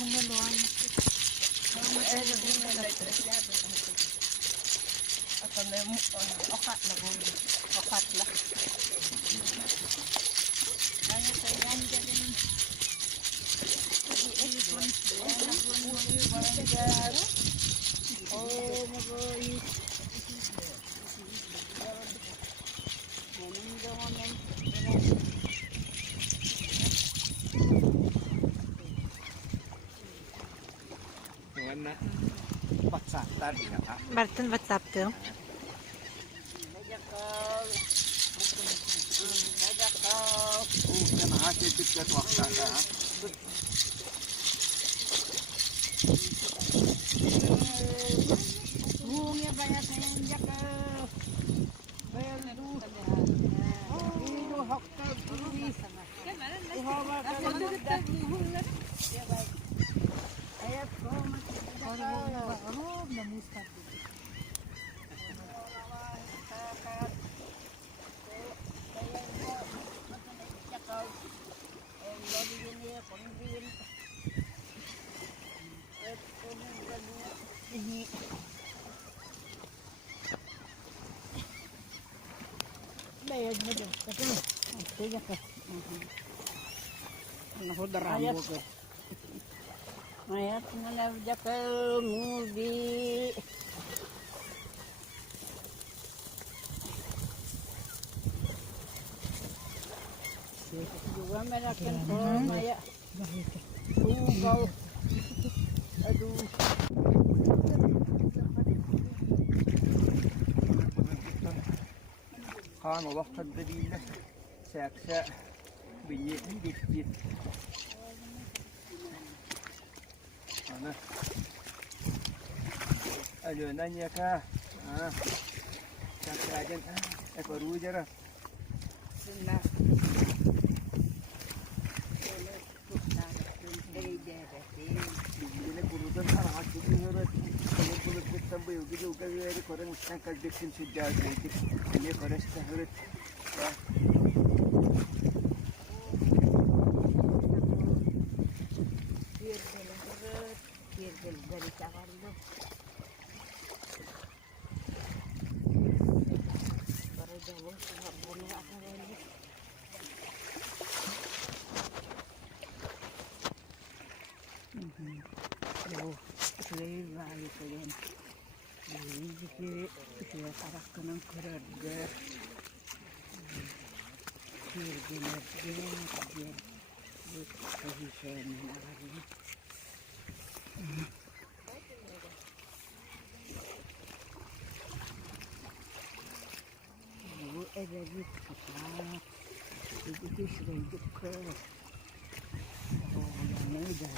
Hangaluan. Atau nemu okat lah boleh. Okat lah. Hanya saya jadi oh magoy. Mana patsa tadi ya kak? Barton WhatsApp tuh. Kan hasil tiket waktu ada. Bungnya banyak yang jaga. Bayar dulu. Ini hokka bumi. Ihawal kalau dah dihulur. Ya baik. Ayat kau masih jaga. Oh, dah mustad. Bayad mo dyan. Ito. Tiga ka. Ayat. Ayat na labda ka. Movie. Juga merakan ko. Maya. Tugaw. Aduh. Kan وقت الدليل ساكسا بيجي بيجي أنا أجونا نيكا ساكسا أجن أكبروا جرا Ini kurutan arah jadi harus kalau kulit kita bayar gitu kan ini korang tangkal dekin sejak itu ini korang seharus dari cakar lu. Para jauh sangat boleh akan ini. Oh, saya lagi kalian. Ini kita sarah kenang kerja. Dia saya menariknya. Ada di apa? Itu sudah hidup ke. Oh, yang ini dah.